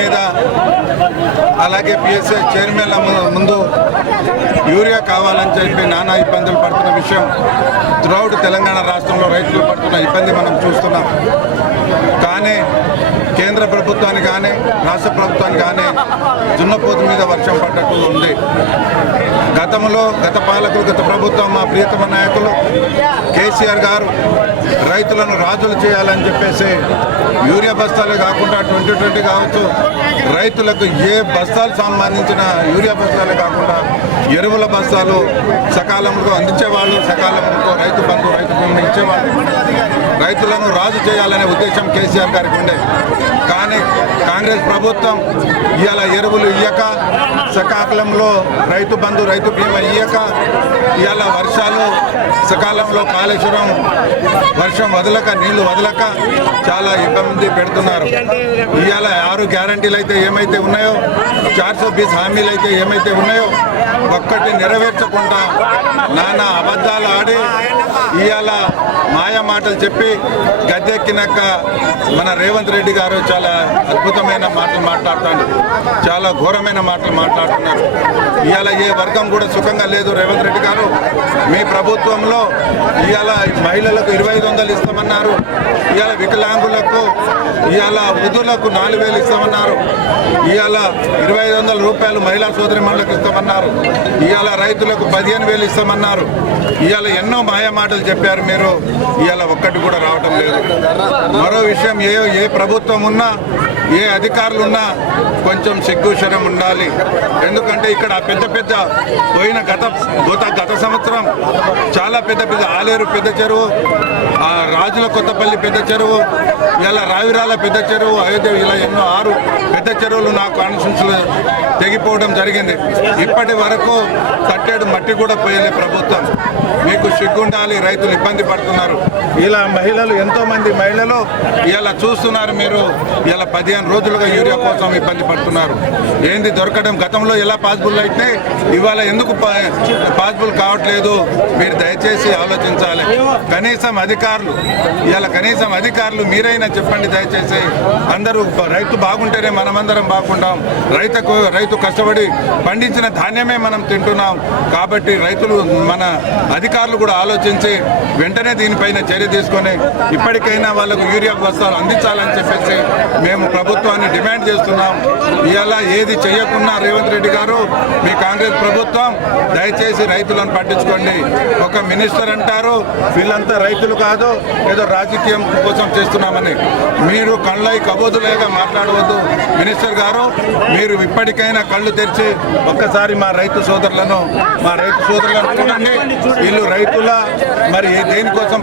మీద అలాగే పిఎస్ఐ చైర్మన్ల ముందు యూరియా కావాలని చెప్పి నానా ఇబ్బందులు పడుతున్న విషయం త్రూఅవుట్ తెలంగాణ రాష్ట్రంలో రైతులు పడుతున్న ఇబ్బంది మనం చూస్తున్నాం. కానీ కేంద్ర ప్రభుత్వానికి కానీ రాష్ట్ర ప్రభుత్వానికి కానీ దున్నపోతు మీద వర్షం పడ్డట్టు ఉంది. గతంలో గత పాలకులు గత ప్రభుత్వం మా ప్రియతమ నాయకులు కేసీఆర్ గారు రైతులను రాజులు చేయాలని చెప్పేసి యూరియా బస్తాలే కాకుండా 2020 కావచ్చు రైతులకు ఏ బస్తాలు సంబంధించిన యూరియా బస్తాలే కాకుండా ఎరువుల బస్తాలు సకాలంలో అందించేవాళ్ళు, సకాలంలో రైతు బంధు రైతు బీమా ఇచ్చేవాళ్ళు. రైతులను రాజు చేయాలనే ఉద్దేశం కేసీఆర్ గారికి ఉండే. కానీ కాంగ్రెస్ ప్రభుత్వం ఇవాళ ఎరువులు ఇయ్యక, సకాలంలో రైతు బంధు రైతు బీమా ఇయ్యక, ఇవాళ వర్షాలు సకాలంలో కాళేశ్వరం వర్షం వదలక నీళ్లు వదలక చాలా ఇబ్బంది పెడుతున్నారు. ఇవాళ 6 గ్యారంటీలు అయితే ఏమైతే ఉన్నాయో, 420 హామీలు అయితే ఏమైతే ఉన్నాయో ఒక్కటి నెరవేర్చకుండా నానా అబద్ధాలు ఆడి ఇవాళ మాయా మాటలు చెప్పి గద్దెక్కినాక మన రేవంత్ రెడ్డి గారు చాలా అద్భుతమైన మాటలు మాట్లాడుతాడు, చాలా ఘోరమైన మాటలు మాట్లాడుతున్నారు. ఇవాళ ఏ వర్గం కూడా సుఖంగా లేదు. రేవంత్ రెడ్డి గారు మీ ప్రభుత్వంలో ఇవాళ మహిళలకు 2500 ఇస్తామన్నారు, ఇవాళ వికలాంగులకు ఇవాళ వృద్ధులకు 4000 ఇస్తామన్నారు, ఇవాళ 2500 రూపాయలు మహిళా సోదరిమణులకు ఇస్తామన్నారు, ఇవాళ రైతులకు 15,000 ఇస్తామన్నారు. ఇవాళ ఎన్నో మాయా మాటలు చెప్పారు మీరు, ఇవాళ ఒక్కటి కూడా రావటం లేదు. మరో విషయం, ఏ ప్రభుత్వం ఉన్నా ఏ అధికారులు ఉన్నా కొంచెం సిగ్గుశరం ఉండాలి. ఎందుకంటే ఇక్కడ పెద్ద పెద్ద పోయిన గత సంవత్సరం చాలా పెద్ద పెద్ద ఆలేరు పెద్ద చెరువు, రాజుల కొత్తపల్లి పెద్ద చెరువు, ఇలా రావిరాల పెద్ద చెరువు, అయోధ్య, ఇలా ఎన్నో 6 పెద్ద చెరువులు నా కాన్స్టిట్యూన్సీలో తెగిపోవడం జరిగింది. ఇప్పటి వరకు తట్టేడు మట్టి కూడా పోయలే ప్రభుత్వం. మీకు సిగ్గుండాలి. రైతులు ఇబ్బంది పడుతున్నారు. ఇలా మహిళలు ఎంతోమంది మహిళలు ఇలా చూస్తున్నారు. మీరు ఇలా 15 రోజులుగా యూరియా కోసం ఇబ్బంది పడుతున్నారు. ఏంది దొరకడం గతంలో ఎలా పాసిబుల్ అయితే ఇవాళ ఎందుకు పాసిబుల్ కావట్లేదు? మీరు దయచేసి ఆలోచించాలి. కనీసం అధికారులు మీరైనా చెప్పండి దయచేసి. అందరూ రైతు బాగుంటేనే మనమందరం బాగుంటాం. రైతు కష్టపడి పండించిన ధాన్యమే మనం తింటున్నాం. కాబట్టి రైతులు మన అధికారులు కూడా ఆలోచించి వెంటనే దీనిపైన చర్య తీసుకొని ఇప్పటికైనా వాళ్ళకు యూరియా బస్తాలు అందించాలని చెప్పేసి మేము ప్రభుత్వాన్ని డిమాండ్ చేస్తున్నాం. ఇలా ఏది చేయకున్నా రేవంత్ రెడ్డి గారు, మీ కాంగ్రెస్ ప్రభుత్వం దయచేసి రైతులను పట్టించుకోండి. ఒక మినిస్టర్ అంటారు వీళ్ళంతా రైతులు కాదు, ఏదో రాజకీయం కోసం చేస్తున్నామని. మీరు కళ్ళై కబోదులేగా మాట్లాడవద్దు. మినిస్టర్ గారు, మీరు ఇప్పటికైనా కళ్ళు తెరిచి ఒక్కసారి మా రైతు సోదరులను చూడండి. వీళ్ళు రైతుల మరి దేనికోసం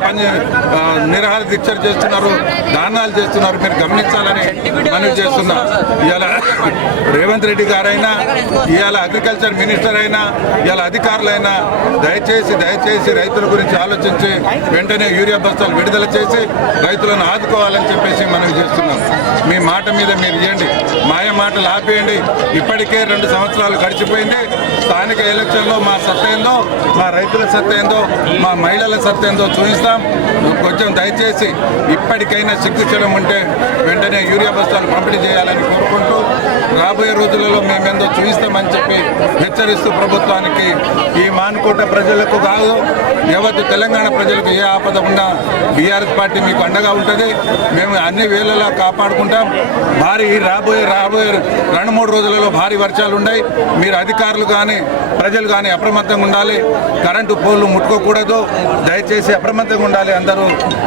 నిరాహార దీక్షలు చేస్తున్నారు, దానాలు చేస్తున్నారు, మీరు గమనించాలని మనవి చేస్తున్నా. ఇవాళ రేవంత్ రెడ్డి గారైనా, ఇవాళ అగ్రికల్చర్ మినిస్టర్ అయినా, ఇవాళ అధికారులైనా దయచేసి రైతుల గురించి ఆలోచించి వెంటనే యూరియా బస్తాలు విడుదల చేసి రైతులను ఆదుకోవాలని చెప్పేసి మనవి చేస్తున్నాం. మీ మాట మీద మీరు ఇవ్వండి, మాయ మాటలు ఆపేయండి. ఇప్పటికే 2 సంవత్సరాలు గడిచిపోయింది. స్థానిక ఎలక్షన్లో మా సత్తా ఏందో, మా రైతుల సత్తా ఏందో, మా మహిళల సత్తా ఏందో చూపిస్తాం. కొంచెం దయచేసి ఇప్పటికైనా సిగ్గుచరం ఉంటే వెంటనే యూరియా బస్తాలు పంపిణీ చేయాలని కోరుకుంటూ రాబోయే రోజులలో మేమేందో చూపిస్తామని చెప్పి హెచ్చరిస్తూ ప్రభుత్వానికి, ఈ మానుకోట ప్రజలకు కాదు యావత్తు తెలంగాణ ప్రజలకు ఏ ఆపద ఉన్నా బీఆర్ఎస్ పార్టీ మీకు అండగా ఉంటుంది. మేము అన్ని వేళలా కాపాడుకుంటాం. రాబోయే 2-3 రోజులలో భారీ వర్షాలు ఉన్నాయి. మీరు అధికారులు కానీ ప్రజలు కానీ అప్రమత్తంగా ఉండాలి. కరెంటు పోల్లు ముట్టుకోకూడదు. దయచేసి అప్రమత్తంగా ఉండాలి. అందరూ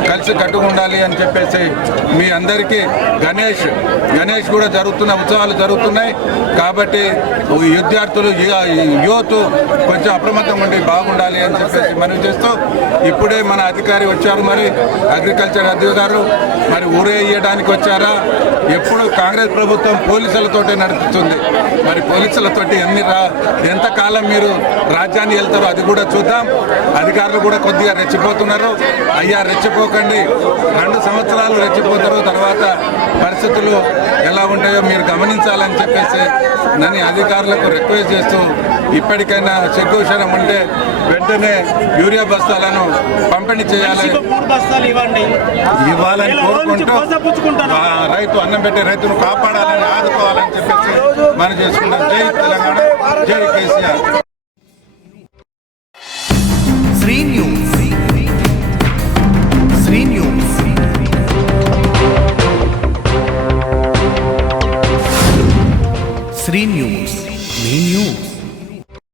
కలిసి కట్టుగా ఉండాలి అని చెప్పేసి మీ అందరికీ గణేష్ కూడా ఉత్సవాలు జరుగుతున్నాయి. కాబట్టి విద్యార్థులు యూత్ కొంచెం అప్రమత్తంగా ఉండి బాగుండాలి అని చెప్పేసి మనవి చేస్తూ, ఇప్పుడే మన అధికారి వచ్చారు, మరి అగ్రికల్చర్ అధికారులు మరి ఊరేయడానికి వచ్చారా? ఎప్పుడు కాంగ్రెస్ ప్రభుత్వం పోలీసులతోటే నడుపుతుంది. మరి పోలీసులతోటి ఎంతకాలం మీరు రాజ్యాన్ని వెళ్తారో అది కూడా చూద్దాం. అధికారులు కూడా కొద్దిగా రెచ్చిపోతున్నారు. అయ్యా రెచ్చిపోకండి, 2 సంవత్సరాలు రెచ్చిపోతారు, తర్వాత పరిస్థితులు ఎలా ఉంటాయో మీరు గమనించాలని చెప్పేసి నన్ను అధికారులకు రిక్వెస్ట్ చేస్తూ ఇప్పటికైనా సిగ్గుశరం ఉంటే వెంటనే యూరియా బస్తాలను పంపిణీ చేయాలి, ఇవ్వాలని కోరుకుంటూ రైతు అన్నం పెట్టి రైతును కాపాడాలని ఆదుకోవాలని చెప్పేసి మనం చేసుకుంటాం. జై తెలంగాణ, జై KCR. Sri news, Sri news, Sri news.